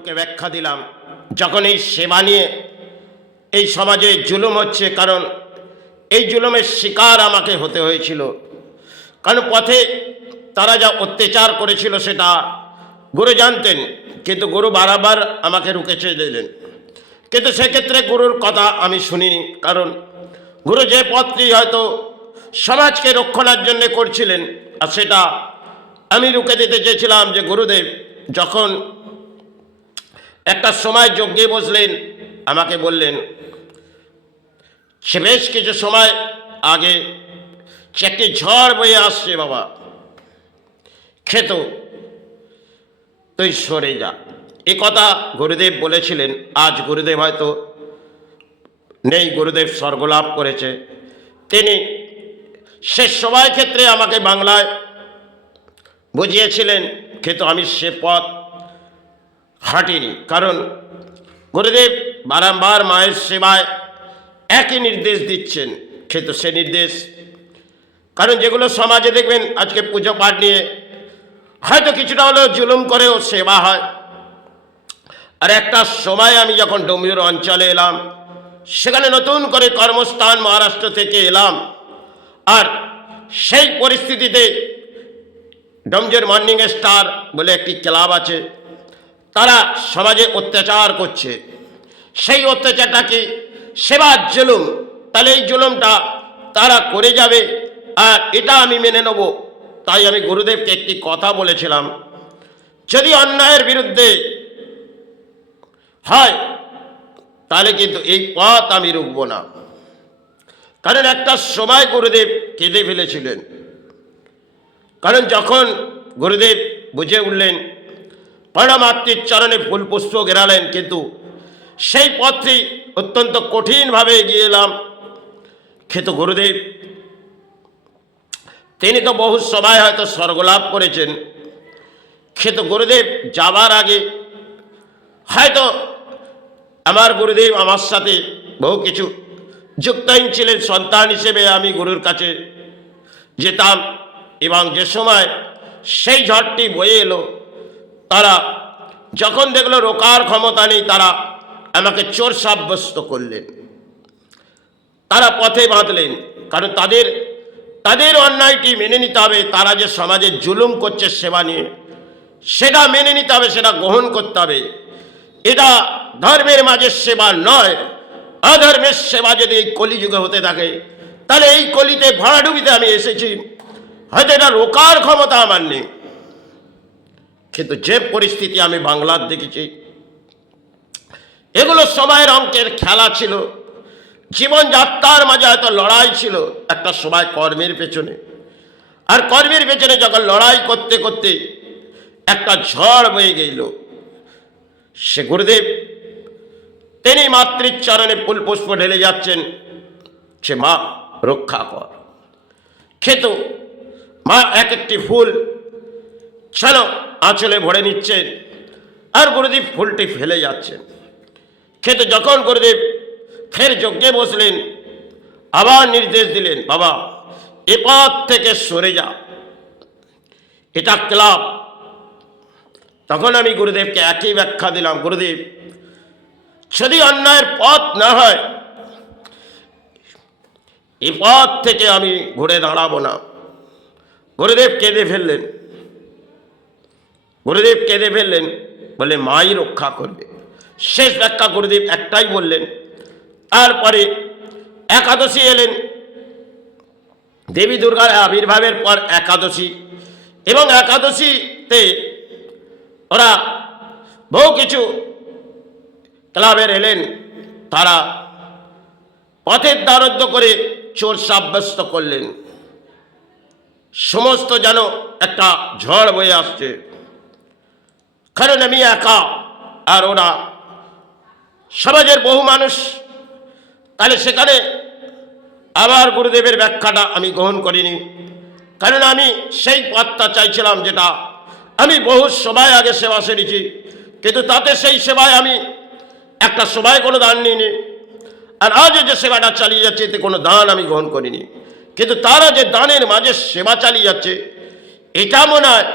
গুরুকে ব্যাখ্যা দিলাম, যখন এই সেবা নিয়ে এই সমাজে জুলুম হচ্ছে, কারণ এই জুলুমের শিকার আমাকে হতে হয়েছিল। কারণ পথে তারা যা অত্যাচার করেছিল সেটা গুরু জানতেন, কিন্তু গুরু বারবার আমাকে রুখেছে দিলেন। কিন্তু সেক্ষেত্রে গুরুর কথা আমি শুনিনি, কারণ গুরু যে পথটি হয়তো সমাজকে রক্ষণার জন্য করছিলেন, আর সেটা আমি রুখে দিতে চেয়েছিলাম। যে গুরুদেব যখন একটা সময় যজ্ঞে বসলেন, আমাকে বললেন, সে বেশ কিছু সময় আগে একটি ঝড় বয়ে আসছে বাবা, খেত তুই সরে যা। এ কথা গুরুদেব বলেছিলেন। আজ গুরুদেব হয়তো নেই, গুরুদেব স্বর্গলাভ করেছে। তিনি শেষ সময় ক্ষেত্রে আমাকে বাংলায় বুঝিয়েছিলেন, কিন্তু আমি সে পথ হাঁটিনি। কারণ গুরুদেব বারংবার মায়ের সেবায় একই নির্দেশ দিচ্ছেন, কিন্তু সে নির্দেশ, কারণ যেগুলো সমাজে দেখবেন আজকে পুজো পাঠ নিয়ে হয়তো কিছুটা হলেও জুলুম করেও সেবা হয়। আর একটা সময় আমি যখন ডোমজুর অঞ্চলে এলাম, সেখানে নতুন করে কর্মস্থান মহারাষ্ট্র থেকে এলাম, আর সেই পরিস্থিতিতে ডোমজুর মর্নিং স্টার বলে একটি ক্লাব আছে, তারা সমাজে অত্যাচার করছে। সেই অত্যাচারটা কি সেবার জুলুম, তাহলে এই জুলুমটা তারা করে যাবে, আর এটা আমি মেনে নেব। তাই আমি গুরুদেবকে একটি কথা বলেছিলাম, যদি অন্যায়ের বিরুদ্ধে হয় তাহলে কিন্তু এই পথ আমি রুখব না। কারণ একটা সময় গুরুদেব কেঁদে ফেলেছিলেন, কারণ যখন গুরুদেব বুঝে উঠলেন, পরমাত্মীর চরণে ফুল পুষ্প গেরালেন, কিন্তু সেই পথটি অত্যন্ত কঠিনভাবে এগিয়ে এলাম। কিন্তু গুরুদেব তিনি তো বহু সময় হয়তো স্বর্গলাভ করেছেন, কিন্তু গুরুদেব যাবার আগে হয়তো আমার গুরুদেব আমার সাথে বহু কিছু যুক্তহীন ছিলেন। সন্তান হিসেবে আমি গুরুর কাছে যেতাম, এবং যে সময় সেই ঝড়টি বয়ে এলো, তারা যখন দেখলো রোকার ক্ষমতা নেই, তারা আমাকে চোর সাব্যস্ত করলেন, তারা পথে বাঁধলেন। কারণ তাদের অন্যায়টি মেনে নিতে হবে। তারা যে সমাজে জুলুম করছে সেবা নিয়ে, সেটা মেনে নিতে হবে, সেটা গ্রহণ করতে হবে। এটা ধর্মের মাঝে সেবা নয়, অধর্মের সেবা যদি এই কলিযুগে হতে থাকে, তাহলে এই কলিতে ভরাডুবিতে আমি এসেছি। হয়তো এটা রোকার ক্ষমতা আমার নেই, কিন্তু যে পরিস্থিতি আমি বাংলার দেখেছি, এগুলো সময়ের অঙ্কের খেলা ছিল। জীবনযাত্রার মাঝে হয়তো লড়াই ছিল একটা সময় কর্মের পেছনে, আর কর্মের পেছনে যখন লড়াই করতে করতে একটা ঝড় বয়ে গেল, সে গুরুদেব তিনি মাতৃর চরণে ফুল পুষ্প ঢেলে যাচ্ছেন, সে মা রক্ষা কর। কিন্তু মা এক একটি ফুল চলো আঁচলে ভরে নিচ্ছেন, আর গুরুদেব ফুলটি ফেলে যাচ্ছেন। কিন্তু যখন গুরুদেব ফের যজ্ঞে বসলেন, আবার নির্দেশ দিলেন, বাবা এ পথ থেকে সরে যা, এটা ক্লাব। তখন আমি গুরুদেবকে একই ব্যাখ্যা দিলাম, গুরুদেব যদি অন্যায়ের পথ না হয়, এই পথ থেকে আমি ঘুরে দাঁড়াবো না। গুরুদেব কেঁদে ফেললেন, বলে মাই রক্ষা করবে। শেষ ব্যাখ্যা গুরুদেব একটাই বললেন। তারপরে একাদশী এলেন, দেবী দুর্গার আবির্ভাবের পর একাদশী, এবং একাদশীতে ওরা বহু কিছু ক্লাবের এলেন, তারা পথের দ্বারস্থ করে চোর সাব্যস্ত করলেন। সমস্ত যেন একটা ঝড় বয়ে আসছে, কারণ আমি একা আর ওরা সমাজের বহু মানুষ। তাহলে সেখানে আবার গুরুদেবের ব্যাখ্যাটা আমি গ্রহণ করিনি, কারণ আমি সেই পথটা চাইছিলাম যেটা আমি বহু সময় আগে সেবা সেরেছি, কিন্তু তাতে সেই সেবায় আমি একটা সময় কোনো দান নিইনি। আর আজ যে সেবাটা চালিয়ে যাচ্ছে, এতে কোনো দান আমি গ্রহণ করিনি। কিন্তু তারা যে দানের মাঝে সেবা চালিয়ে যাচ্ছে, এটা মনে হয়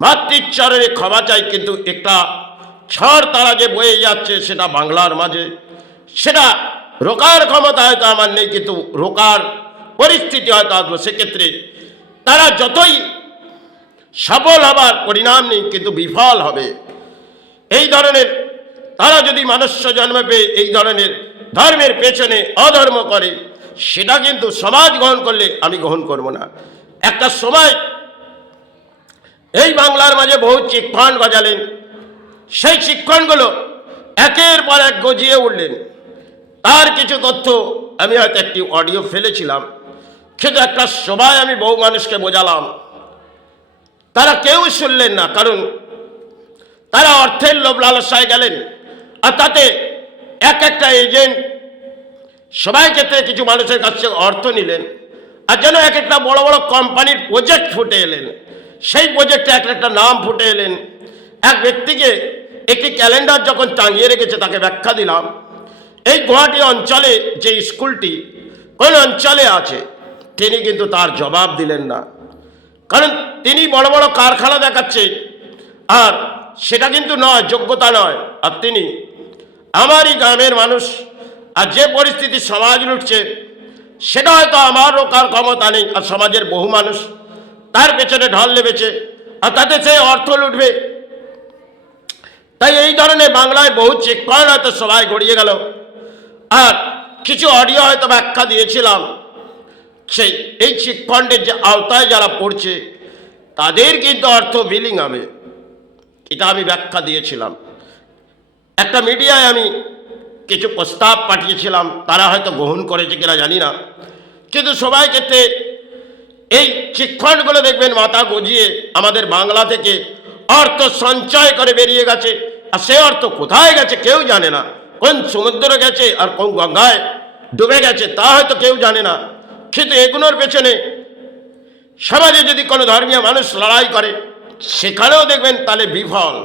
মাতৃচরণে ক্ষমা চাই, কিন্তু একটা ঝড় তারা যে বয়ে যাচ্ছে সেটা বাংলার মাঝে, সেটা রোকার ক্ষমতা হয়তো আমার নেই, কিন্তু রোকার পরিস্থিতি হয়তো আসবো। সেক্ষেত্রে তারা যতই সফল হবার পরিণাম নেই, কিন্তু বিফল হবে। এই ধরনের তারা যদি মনুষ্য জন্ম পেয়ে এই ধরনের ধর্মের পেছনে অধর্ম করে, সেটা কিন্তু সমাজ গ্রহণ করলে আমি গ্রহণ করব না। একটা সময় এই বাংলার মাঝে বহু চিৎক্ষণ গজালেন, সেই চিৎক্ষণগুলো একের পর এক গজিয়ে উঠলেন। তার কিছু তথ্য আমি হয়তো একটি অডিও ফেলেছিলাম, কিন্তু একটা সভায় আমি বহু মানুষকে বোঝালাম, তারা কেউ শুনলেন না। কারণ তারা অর্থের লোভ লালসায় গেলেন, আর তাতে একটা এজেন্ট সবাই ক্ষেত্রে কিছু মানুষের কাছ থেকে অর্থ নিলেন, আর যেন একটা বড় বড় কোম্পানির প্রজেক্ট ফুটে এলেন। সেই প্রজেক্টে একটা নাম ফুটে এলেন। এক ব্যক্তিকে একটি ক্যালেন্ডার যখন টাঙিয়ে রেখেছে, তাকে ব্যাখ্যা দিলাম এই গুয়াহাটি অঞ্চলে যে স্কুলটি কোন অঞ্চলে আছে, তিনি কিন্তু তার জবাব দিলেন না। কারণ তিনি বড় বড় কারখানা দেখাচ্ছে, আর সেটা কিন্তু নয়, যোগ্যতা নয়। আর তিনি আমারই গ্রামের মানুষ, আর যে পরিস্থিতি সমাজ লুটছে সেটা হয়তো আমার রোকার ক্ষমতা নেই, আর সমাজের বহু মানুষ তার পেছনে ঢল নেমেছে, আর তাতে সে অর্থ লুটবে। তাই এই ধরনের বাংলায় বহু চিৎক্ষণ হয়তো সবাই গড়িয়ে গেল, আর কিছু অডিও হয়তো ব্যাখ্যা দিয়েছিলাম। সেই এই চিৎখণ্ডের যে আওতায় যারা পড়ছে তাদের কিন্তু অর্থ বিলিং হবে, এটা আমি ব্যাখ্যা দিয়েছিলাম। একটা মিডিয়ায় আমি কিছু প্রস্তাব পাঠিয়েছিলাম, তারা হয়তো গ্রহণ করেছে কিনা জানি না, কিন্তু সবাই ক্ষেত্রে এই চিৎখণ্ডগুলো দেখবেন মাথা গজিয়ে আমাদের বাংলা থেকে অর্থ সঞ্চয় করে বেরিয়ে গেছে। আর সে অর্থ কোথায় গেছে কেউ জানে না, কোন সমুদ্রে গেছে আর কোন গঙ্গায় ডুবে গেছে তা হয়তো কেউ জানে না। কিন্তু এগুলোর পেছনে সমাজে যদি কোনো ধর্মীয় মানুষ লড়াই করে, সেখানেও দেখবেন তাহলে বিফল।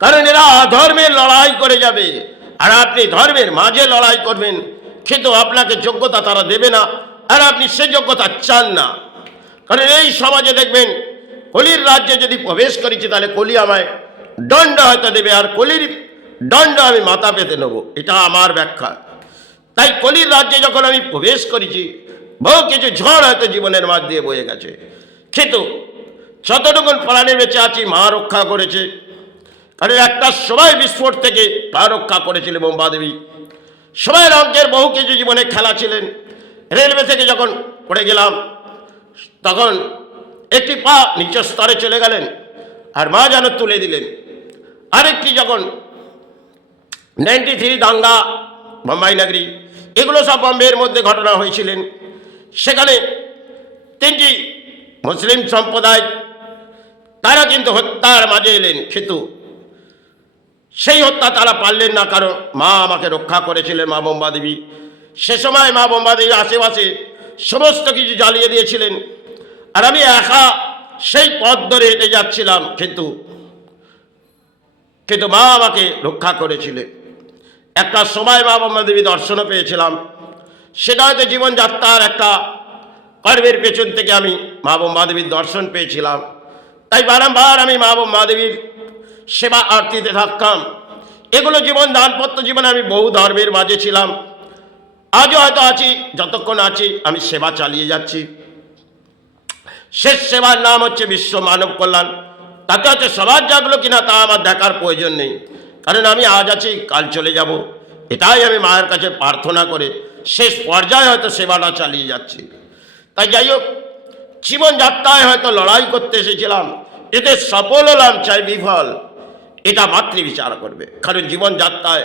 কারণ এরা অধর্মের লড়াই করে যাবে, আর আপনি ধর্মের মাঝে লড়াই করবেন, কিন্তু আপনাকে যোগ্যতা তারা দেবে না, আর আপনি সে যোগ্যতা চান না। কারণ এই সমাজে দেখবেন কলির রাজ্যে যদি প্রবেশ করেছি, তাহলে কলি আমায় দণ্ড হয়তো দেবে, আর কলির দণ্ড আমি মাথা পেতে নেব, এটা আমার ব্যাখ্যা। তাই কলির রাজ্যে যখন আমি প্রবেশ করেছি, বহু কিছু ঝড় হয়তো জীবনের মাঝ দিয়ে বয়ে গেছে, কিন্তু যতটুকুন প্রাণে বেঁচে আছি মা রক্ষা করেছে। কারণ একটা সময় বিস্ফোট থেকে তা রক্ষা করেছিলেন বোম্বা দেবী। সময়ের অঙ্কের বহু কিছু জীবনে খেলা ছিলেন। রেলওয়ে থেকে যখন পড়ে গেলাম, তখন একটি পা নিচের স্তরে চলে গেলেন, আর মা যেন তুলে দিলেন। আরেকটি যখন 93 দাঙ্গা, বোম্বাই নগরী, এগুলো সব বম্বের মধ্যে ঘটনা হয়েছিলেন। সেখানে 3টি মুসলিম সম্প্রদায় তারা কিন্তু হত্যার মাঝে এলেন, কিন্তু সেই হত্যা তারা পারলেন না, কারণ মা আমাকে রক্ষা করেছিলেন, মা বোম্বা দেবী। সে সময় মা বোম্বা দেবী আশেপাশে সমস্ত কিছু জ্বালিয়ে দিয়েছিলেন, আর আমি একা সেই পথ ধরে হেঁটে যাচ্ছিলাম, কিন্তু মা আমাকে রক্ষা করেছিলেন। একটা সময় মা বোম্বা দেবী দর্শনও পেয়েছিলাম, সেটা হয়তো জীবনযাত্রার একটা কর্মের পেছন থেকে আমি মা বোম্বা দেবীর দর্শন পেয়েছিলাম। তাই বারংবার আমি মা বোম্বা দেবীর সেবা আরতিতে থাকতাম। এগুলো জীবন দানপত্র জীবনে আমি বহু ধর্মের মাঝে ছিলাম, আজও হয়তো আছি। যতক্ষণ আছি আমি সেবা চালিয়ে যাচ্ছি। শেষ সেবার নাম হচ্ছে বিশ্ব মানব কল্যাণ। তাতে হচ্ছে সবার জাগলো কিনা তা আমার দেখার প্রয়োজন নেই, কারণ আমি আজ আছি, কাল চলে যাব। এটাই আমি মায়ের কাছে প্রার্থনা করে শেষ পর্যায়ে হয়তো সেবাটা চালিয়ে যাচ্ছি। তাই যাই হোক, জীবনযাত্রায় হয়তো লড়াই করতে এসেছিলাম, এতে সফল হলাম চাই বিফল, এটা মাতৃ বিচার করবে। কারণ জীবনযাত্রায়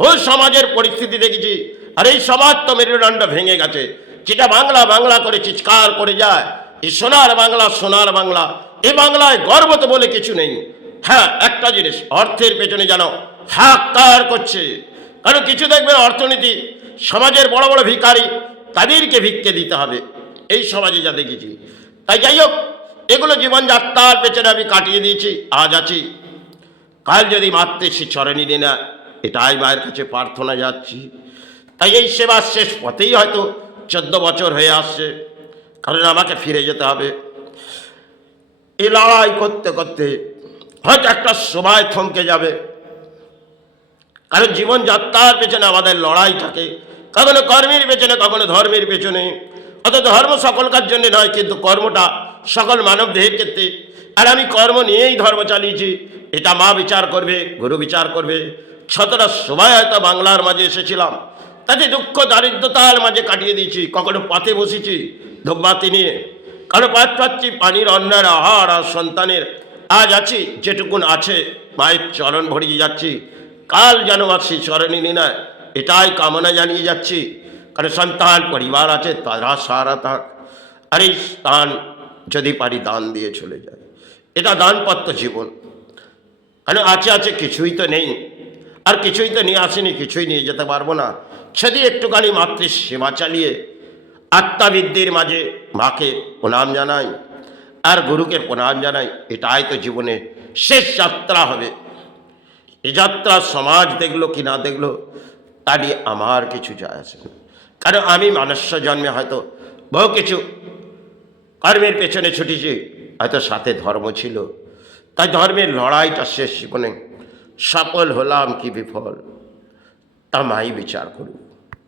বহু সমাজের পরিস্থিতি দেখেছি, আর এই সমাজ তো মেরুদণ্ড ভেঙে গেছে। যেটা বাংলা বাংলা করে চিৎকার করে যায়, এই সোনার বাংলা সোনার বাংলা, এই বাংলায় গর্ব তো বলে কিছু নেই। হ্যাঁ, একটা জিনিস, অর্থের পেছনে যেন হাহাকার করছে। কারণ কিছু দেখবেন অর্থনীতি সমাজের বড় বড় ভিখারি, তাদেরকে ভিক্ষে দিতে হবে, এই সমাজে যা দেখেছি। তাই যাই হোক, এগুলো জীবনযাত্রার পেছনে আমি কাটিয়ে দিয়েছি, আজ আছি, কাল যদি মাতৃশ্রী চরণী দিই না, এটাই মায়ের কাছে প্রার্থনা যাচ্ছি। তাই এই সেবার শেষ পথেই হয়তো 14 বছর হয়ে আসছে, কারণ আমাকে ফিরে যেতে হবে। এই লড়াই করতে করতে হয়তো একটা সময় থমকে যাবে, কারণ জীবনযাত্রার পেছনে আমাদের লড়াই থাকে, কখনো কর্মের পেছনে, কখনো ধর্মের পেছনে। অর্থাৎ ধর্ম সকলকার জন্য নয়, কিন্তু কর্মটা সকল মানব দেহের ক্ষেত্রে। আর আমি কর্ম নিয়েই ধর্ম চালিয়েছি, এটা মা বিচার করবে, গুরু বিচার করবে। যতটা সময় হয়তো বাংলার মাঝে এসেছিলাম, তাতে দুঃখ দারিদ্রতার মাঝে কাটিয়ে দিয়েছি। কখনো পথে বসেছি ধূপবাতি নিয়ে, কারো পাত পাচ্ছি পানির, অন্যের আহার আর সন্তানের। আজ আছি যেটুকুন আছে, মায়ের চরণ ভরিয়ে যাচ্ছি। কাল যেন আসি চরণে না, এটাই কামনা জানিয়ে যাচ্ছি। কারণ সন্তান পরিবার আছে, তারা সারা থাক। আর এই স্থান যদি পারি দান দিয়ে চলে যায়, এটা দানপত্র জীবন। কারণ আছে কিছুই তো নেই, আর কিছুই তো নিয়ে আসেনি, কিছুই নিয়ে যেতে পারবো না। সেদি একটুখানি মাতৃ সেবা চালিয়ে আত্মাবিদ্যের মাঝে মাকে প্রণাম জানাই আর গুরুকে প্রণাম জানাই, এটাই তো জীবনের শেষ যাত্রা হবে। এই যাত্রা সমাজ দেখলো কি না দেখলো তা নিয়ে আমার কিছু যায় আসে না। কারণ আমি মানুষ্য জন্মে হয়তো বহু কিছু কর্মের পেছনে ছুটেছি, হয়তো সাথে ধর্ম ছিল, তাই ধর্মের লড়াইটা শেষ জীবনে সফল হলাম কি বিফল তা মাই বিচার করুন।